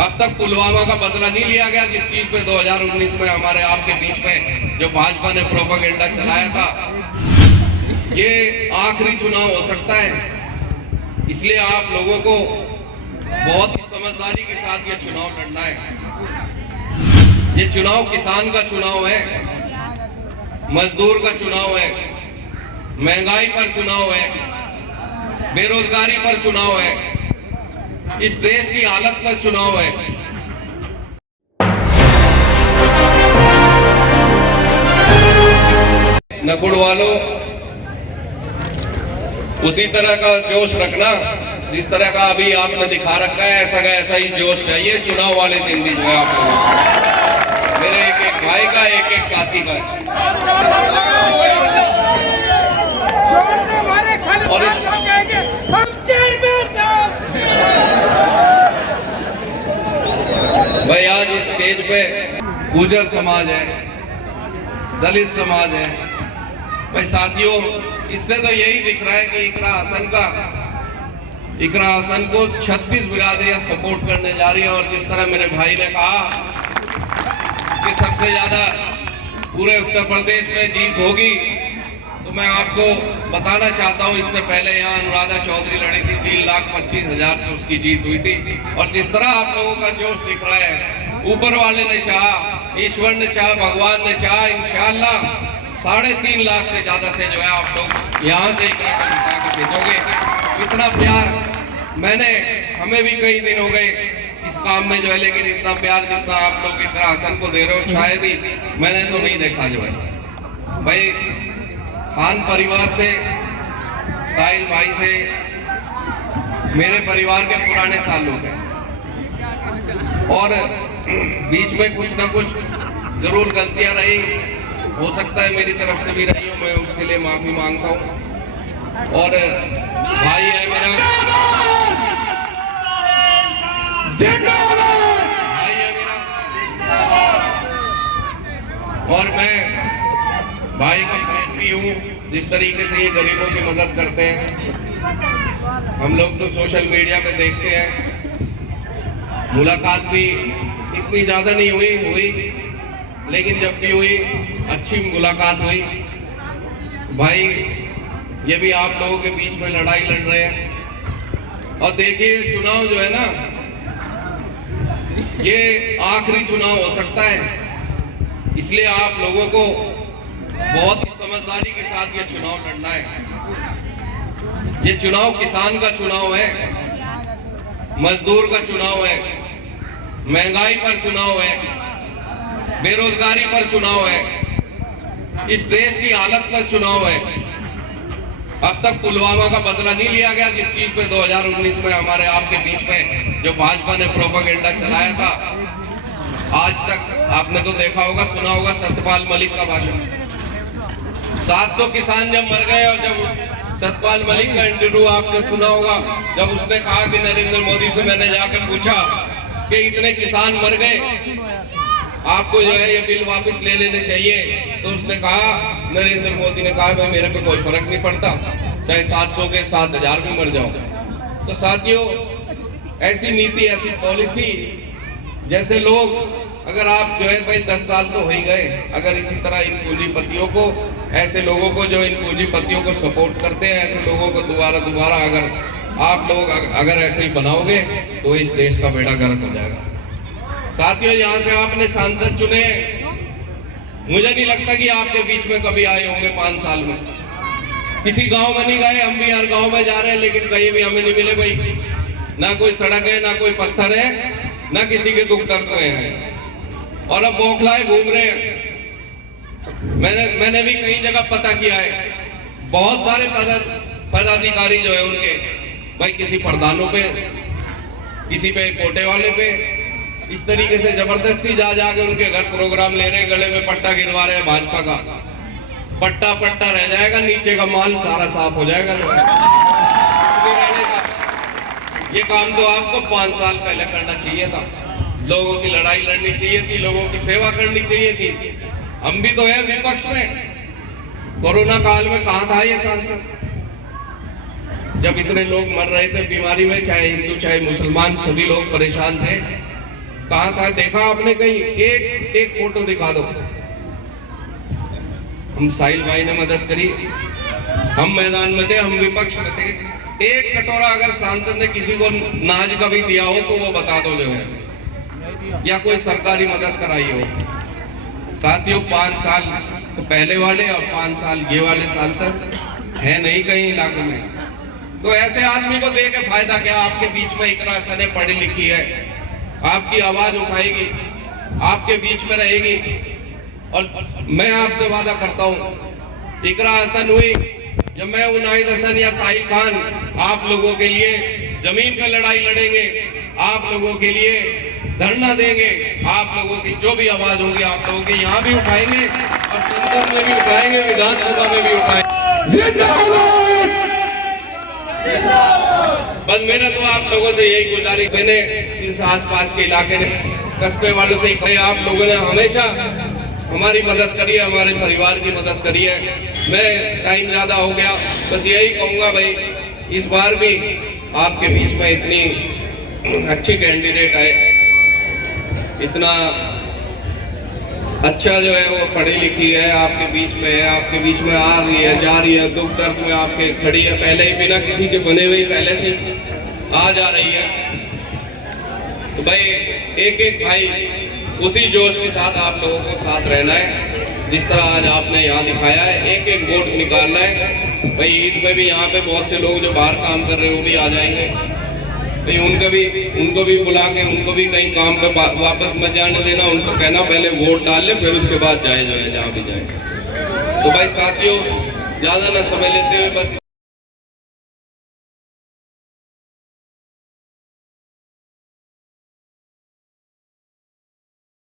अब तक पुलवामा का बदला नहीं लिया गया, जिस चीज पे 2019 में हमारे आपके बीच में जो भाजपा ने प्रोपेगेंडा चलाया था। ये आखिरी चुनाव हो सकता है, इसलिए आप लोगों को बहुत ही समझदारी के साथ ये चुनाव लड़ना है। ये चुनाव किसान का चुनाव है, मजदूर का चुनाव है, महंगाई पर चुनाव है, बेरोजगारी पर चुनाव है, इस देश की हालत पर चुनाव है। नकुड़ वालों, उसी तरह का जोश रखना जिस तरह का अभी आपने दिखा रखा है, ऐसा का ऐसा ही जोश चाहिए चुनाव वाले दिन भी जो है आप लोगों, मेरे एक एक भाई का, एक एक साथी का। और भाई आज इस स्टेज पे गुर्जर समाज है, दलित समाज है। भाई साथियों, इससे तो यही दिख रहा है कि इकरा हसन को 36 बिरादरियां सपोर्ट करने जा रही है। और जिस तरह मेरे भाई ने कहा कि सबसे ज्यादा पूरे उत्तर प्रदेश में जीत होगी, तो मैं आपको बताना चाहता हूं, इससे पहले यहाँ अनुराधा चौधरी लड़ी थी, 3,25,000 से उसकी जीत हुई थी। और जिस तरह आप लोगों का जोश दिख रहा है, ऊपर वाले ने चाहा, ईश्वर ने चाहा, भगवान ने चाहा, इंशाअल्लाह 3.5 लाख से ज्यादा से जो है आप लोग यहाँ से इकरा को जिता के भेजोगे। इतना प्यार हमें भी कई दिन हो गए इस काम में जो है, लेकिन इतना प्यार जितना आप लोग इकरा हसन को दे रहे हो शायद ही मैंने तो नहीं देखा जो है। भाई खान परिवार से, साहिल भाई से मेरे परिवार के पुराने ताल्लुक हैं और बीच में कुछ ना कुछ जरूर गलतियां रही, हो सकता है मेरी तरफ से भी रही हो, मैं उसके लिए माफी मांगता हूं। और भाई है मेरा, भाई है मेरा, और मैं भाई का फ्रेंड भी हूँ। जिस तरीके से ये गरीबों की मदद करते हैं, हम लोग तो सोशल मीडिया पे देखते हैं। मुलाकात भी इतनी ज्यादा नहीं हुई, लेकिन जब भी हुई अच्छी मुलाकात हुई। भाई ये भी आप लोगों के बीच में लड़ाई लड़ रहे हैं। और देखिए चुनाव जो है ना, ये आखिरी चुनाव हो सकता है, इसलिए आप लोगों को बहुत ही समझदारी के साथ ये चुनाव लड़ना है। ये चुनाव किसान का चुनाव है, मजदूर का चुनाव है, महंगाई पर चुनाव है, बेरोजगारी पर चुनाव है, इस देश की हालत पर चुनाव है। अब तक पुलवामा का बदला नहीं लिया गया, जिस चीज पे 2019 में हमारे आपके बीच में जो भाजपा ने प्रोपेगेंडा चलाया था। आज तक आपने तो देखा होगा, सुना होगा सत्यपाल मलिक का भाषण। 700 किसान जब मर गए, और जब सत्यपाल मलिक का इंटरव्यू आपने सुना होगा, जब उसने कहा कि नरेंद्र मोदी से मैंने जाकर पूछा कि इतने किसान मर गए, आपको जो है ये बिल वापस ले लेने चाहिए, तो उसने कहा, नरेंद्र मोदी ने कहा, भाई मेरे पे कोई फर्क नहीं पड़ता, चाहे 700 के 7,000 भी मर जाओ। तो साथियों, ऐसी नीति, ऐसी पॉलिसी, जैसे लोग, अगर आप जो है भाई 10 साल तो हो ही गए, अगर इसी तरह इन पूंजीपतियों को, ऐसे लोगों को जो इन पूंजीपतियों को सपोर्ट करते हैं, ऐसे लोगों को दोबारा अगर आप लोग अगर ऐसे ही बनाओगे, तो इस देश का बेड़ा गर्क हो जाएगा। साथियों, यहाँ से आपने सांसद चुने, मुझे नहीं लगता कि आपके बीच में कभी आए होंगे 5 साल में। किसी गांव में नहीं गए, हम भी हर गांव में जा रहे हैं, लेकिन कहीं भी हमें नहीं मिले भाई। ना कोई सड़क है, ना कोई पत्थर है, ना किसी के दुख दर्द में है, और अब बौखलाए घूम रहे हैं। मैंने भी कई जगह पता किया है, बहुत सारे पदाधिकारी जो है उनके, भाई किसी प्रधानों पे, किसी पे कोटे वाले पे, इस तरीके से जबरदस्ती जा के उनके घर प्रोग्राम ले रहे हैं, गले में पट्टा गिरवा रहे हैं भाजपा का। पट्टा रह जाएगा, नीचे का माल सारा साफ हो जाएगा जो है। ये काम तो आपको 5 साल पहले करना चाहिए था। लोगों की लड़ाई लड़नी चाहिए थी, लोगों की सेवा करनी चाहिए थी। हम भी तो है विपक्ष में। कोरोना काल में कहां था ये सांसद, जब इतने लोग मर रहे थे बीमारी में, चाहे हिंदू चाहे मुसलमान, सभी लोग परेशान थे। कहाँ था, देखा आपने कहीं? एक फोटो दिखा दो। हम साहिल भाई ने मदद करी, हम मैदान में थे, हम विपक्ष में थे। एक कटोरा अगर सांसद ने किसी को नाज का भी दिया हो तो वो बता दो जो है, या कोई सरकारी मदद कराई हो। साथियों, 5 साल तो पहले वाले और 5 साल ये वाले सांसद है नहीं कहीं इलाके में। तो ऐसे आदमी को दे के फायदा क्या? आपके बीच में इकरा सने पढ़ी लिखी है, आपकी आवाज उठाएगी, आपके बीच में रहेगी। और मैं आपसे वादा करता हूं, इकरा हसन हुई जब मैं उनाहिद हसन या साहिल खान आप लोगों के लिए जमीन पर लड़ाई लड़ेंगे, आप लोगों के लिए धरना देंगे, आप लोगों की जो भी आवाज होगी आप लोगों के यहाँ भी उठाएंगे और संसद में भी उठाएंगे, विधानसभा में भी उठाएंगे। जिंदाबाद! बस मेरा तो आप लोगों से यही गुजारिश, मैंने इस आसपास के इलाके ने कस्बे वालों से ही, आप लोगों ने हमेशा हमारी मदद करी है, हमारे परिवार की मदद करी है। मैं टाइम ज्यादा हो गया, बस यही कहूंगा भाई, इस बार भी आपके बीच में इतनी अच्छी कैंडिडेट है, इतना अच्छा जो है वो पढ़ी लिखी है, आपके बीच में है, आपके बीच में आ रही है, जा रही है, दुख दर्द में आपके खड़ी है, पहले ही बिना किसी के बने हुए पहले से आ जा रही है। तो भाई एक एक भाई उसी जोश के साथ आप लोगों को साथ रहना है, जिस तरह आज आपने यहाँ दिखाया है, एक एक वोट निकालना है। भाई ईद पे भी यहाँ पे बहुत से लोग जो बाहर काम कर रहे हैं वो भी आ जाएंगे, भाई उनको भी बुला के उनको भी कहीं काम पे वापस मत जाने देना, उनको कहना पहले वोट डाल ले, फिर उसके बाद जाए जो है जहाँ भी जाए। तो भाई साथियों, ज्यादा ना समय लेते हुए बस